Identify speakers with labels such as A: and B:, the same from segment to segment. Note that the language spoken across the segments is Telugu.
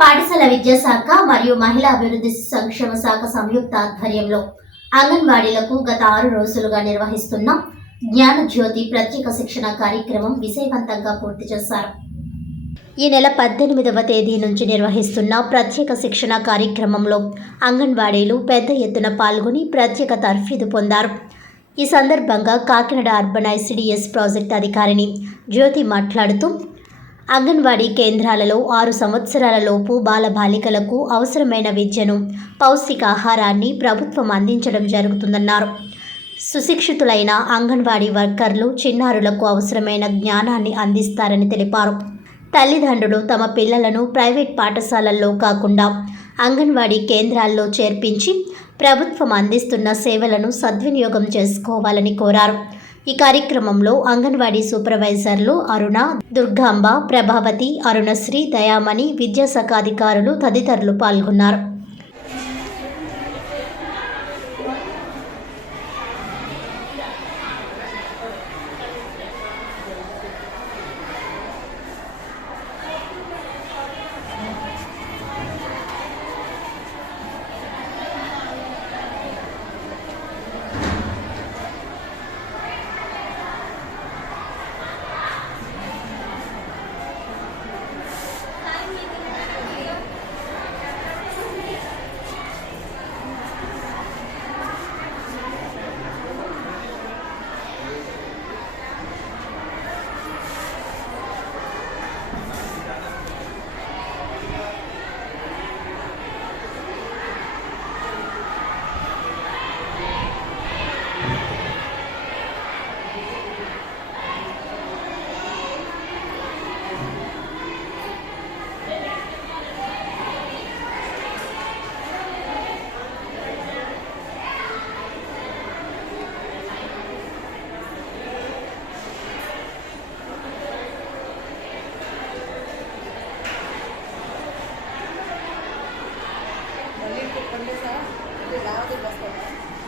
A: పాఠశాల విద్యాశాఖ మరియు మహిళా అభివృద్ధి సంక్షేమ శాఖ సంయుక్త ఆధ్వర్యంలో అంగన్వాడీలకు గత ఆరు రోజులుగా నిర్వహిస్తున్న జ్ఞాన జ్యోతి ప్రత్యేక శిక్షణ కార్యక్రమం విజయవంతంగా పూర్తి చేశారు. ఈ నెల పద్దెనిమిదవ తేదీ నుంచి నిర్వహిస్తున్న ప్రత్యేక శిక్షణ కార్యక్రమంలో అంగన్వాడీలు పెద్ద ఎత్తున పాల్గొని ప్రత్యేక తర్ఫీదు పొందారు. ఈ సందర్భంగా కాకినాడ అర్బన్ ఐసిడిఎస్ ప్రాజెక్ట్ అధికారిని జ్యోతి మాట్లాడుతూ అంగన్వాడీ కేంద్రాలలో ఆరు సంవత్సరాలలోపు బాలబాలికలకు అవసరమైన విద్యను పౌష్టికాహారాన్ని ప్రభుత్వం అందించడం జరుగుతుందన్నారు. సుశిక్షితులైన అంగన్వాడీ వర్కర్లు చిన్నారులకు అవసరమైన జ్ఞానాన్ని అందిస్తారని తెలిపారు. తల్లిదండ్రులు తమ పిల్లలను ప్రైవేట్ పాఠశాలల్లో కాకుండా అంగన్వాడీ కేంద్రాల్లో చేర్పించి ప్రభుత్వం అందిస్తున్న సేవలను సద్వినియోగం చేసుకోవాలని కోరారు. ఈ కార్యక్రమంలో అంగన్వాడీ సూపర్వైజర్లు అరుణ దుర్గాంబ ప్రభావతి అరుణశ్రీ దయామణి విద్యాశాఖ అధికారులు తదితరులు పాల్గొన్నారు.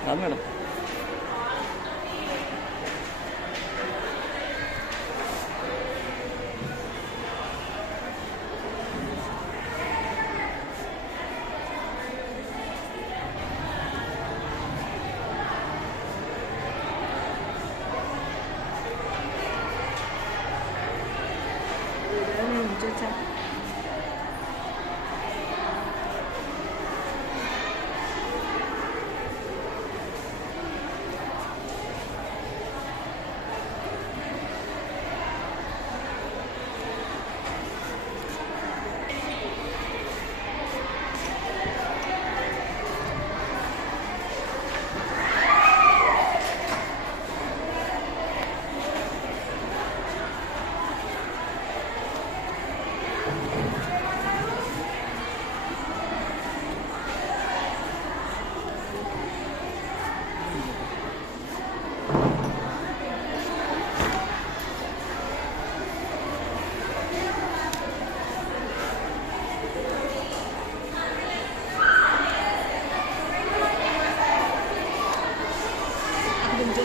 B: dámelo. Thank
C: you.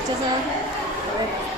C: 就
B: 是。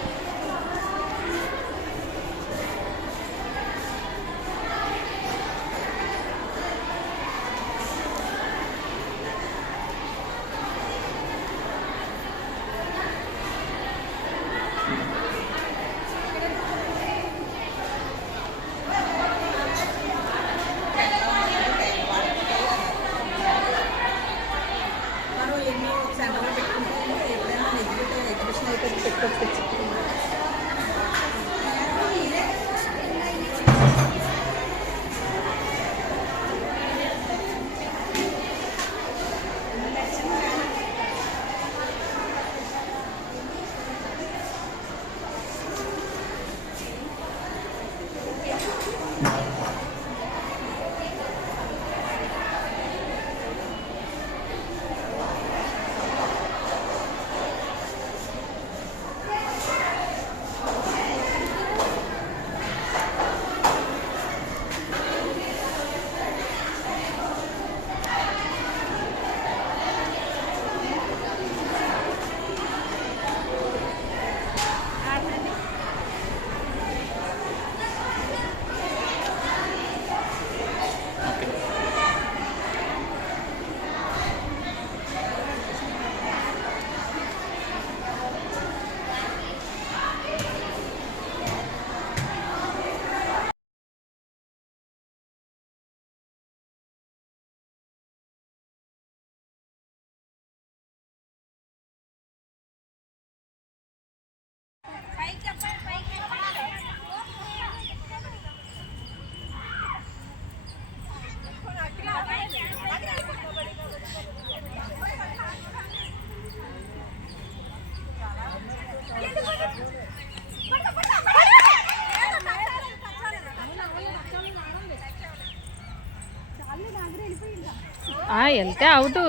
B: వెళ్తే అవుట్.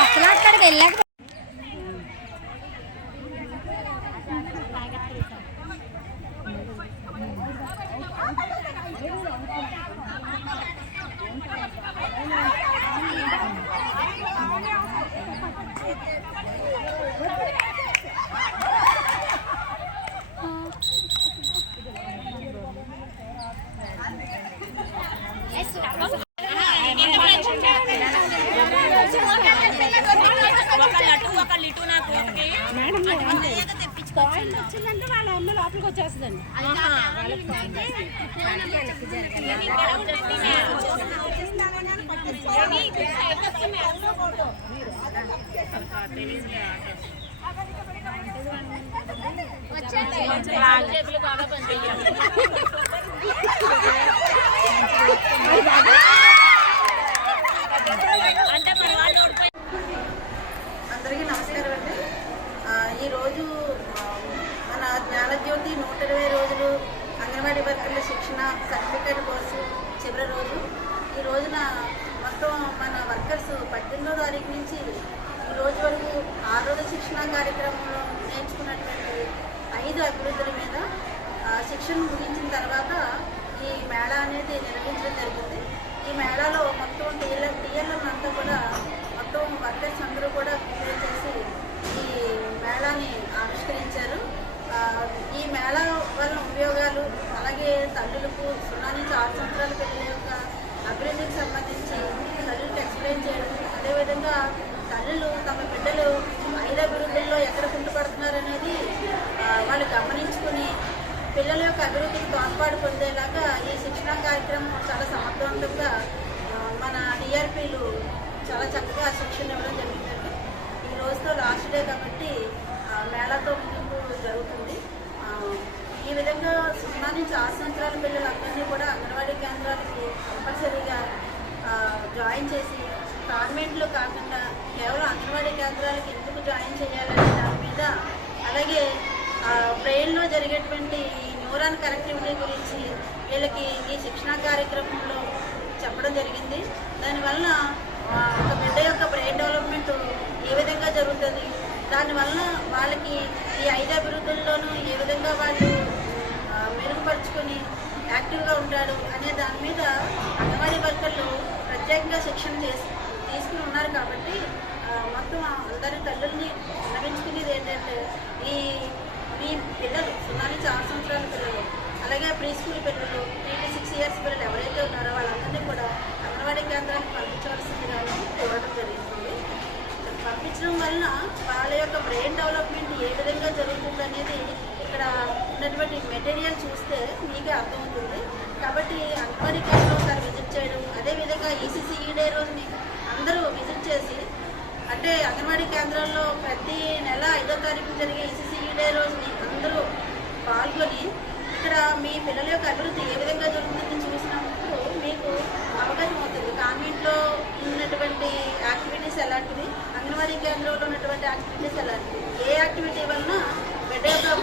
D: అసలు అక్కడికి వెళ్ళాక వచ్చిందంటే వాళ్ళ అమ్మ లోపలికి వచ్చేస్తుందండి.
C: అందరికీ చివరి రోజు. ఈ రోజున మొత్తం మన వర్కర్స్ పద్దెనిమిదో తారీఖు నుంచి ఈ రోజు వరకు ఆరోగ్య శిక్షణ కార్యక్రమంలో నేర్చుకున్నటువంటి ఐదు అభివృద్ధుల మీద శిక్షణ ముగించిన తర్వాత ఈ మేళా అనేది నిర్వహించడం జరిగింది. ఈ మేళాలో మొత్తం టీఎల్ టీఎల్ఎం అంతా కూడా మొత్తం వర్కర్స్ అందరూ కూడా ప్రిపేర్ చేసి తల్లులకు సున్నా నుంచి ఆరు సంవత్సరాల పిల్లల యొక్క అభివృద్ధికి సంబంధించి తల్లులకు ఎక్స్ప్లెయిన్ చేయడం. అదేవిధంగా తల్లులు తమ బిడ్డలు ఐదు అభివృద్ధుల్లో ఎక్కడ కుంటుపడుతున్నారనేది వాళ్ళు గమనించుకుని పిల్లల యొక్క అభివృద్ధికి తోడ్పాటు పొందేలాగా ఈ శిక్షణ కార్యక్రమం చాలా సమర్థవంతంగా మన డిఆర్పీలు చాలా చక్కగా శిక్షణ ఇవ్వడం జరిగిందండి. ఈ రోజుతో లాస్ట్ డే కాబట్టి మేళాతో ముగింపు జరుగుతుంది. ఈ విధంగా నుంచి ఆరు సంవత్సరాల పిల్లలందరినీ కూడా అంగన్వాడీ కేంద్రాలకి కంపల్సరీగా జాయిన్ చేసి గవర్నమెంట్లో కాకుండా కేవలం అంగన్వాడీ కేంద్రాలకి ఎందుకు జాయిన్ చేయాలనే దాని మీద అలాగే బ్రెయిన్లో జరిగేటువంటి న్యూరాన్ కనెక్టివిటీ గురించి వీళ్ళకి ఈ శిక్షణా కార్యక్రమంలో చెప్పడం జరిగింది. దానివల్ల ఒక బిడ్డ యొక్క బ్రెయిన్ డెవలప్మెంట్ ఏ విధంగా జరుగుతుంది? దానివల్ల వాళ్ళకి ఈ ఐదు అభివృద్ధుల్లోనూ ఏ విధంగా వాళ్ళు మెరుగుపరుచుకొని యాక్టివ్గా ఉంటాడు అనే దాని మీద అంగన్వాడీ వర్కర్లు ప్రత్యేకంగా శిక్షణ చేసి తీసుకుని ఉన్నారు కాబట్టి మొత్తం అందరి తల్లుల్ని విన్నవించుకునేది ఏంటంటే ఈ మీ పిల్లలు సున్నా నుంచి ఆరు సంవత్సరాల పిల్లలు అలాగే ప్రీ స్కూల్ పిల్లలు త్రీ టు సిక్స్ ఇయర్స్ పిల్లలు ఎవరైతే ఉన్నారో వాళ్ళందరినీ కూడా అంగన్వాడీ కేంద్రానికి పంపించవలసిందిగా కోరడం జరుగుతుంది పంపించడం వలన వాళ్ళ యొక్క బ్రెయిన్ డెవలప్మెంట్ ఏ విధంగా జరుగుతుంది అనేది ఇక్కడ ఉన్నటువంటి మెటీరియల్ చూస్తే మీకే అర్థమవుతుంది. కాబట్టి అంగన్వాడీ కేంద్రం ఒకసారి విజిట్ చేయడం అదేవిధంగా ఈసీసీ డే రోజుని అందరూ విజిట్ చేసి అంటే అంగన్వాడీ కేంద్రాల్లో ప్రతి నెల ఐదో తారీఖు జరిగే ఈసీసీ డే రోజుని అందరూ పాల్గొని ఇక్కడ మీ పిల్లల యొక్క అభివృద్ధి ఏ విధంగా జరుగుతుందని చూసినప్పుడు మీకు అవకాశం అవుతుంది. కాన్వెంట్లో ఉన్నటువంటి యాక్టివిటీస్ ఎలాంటివి? అంగన్వాడీ కేంద్రంలో ఉన్నటువంటి యాక్టివిటీస్ ఎలాంటివి? ఏ యాక్టివిటీ వలన బిడ్డ యొక్క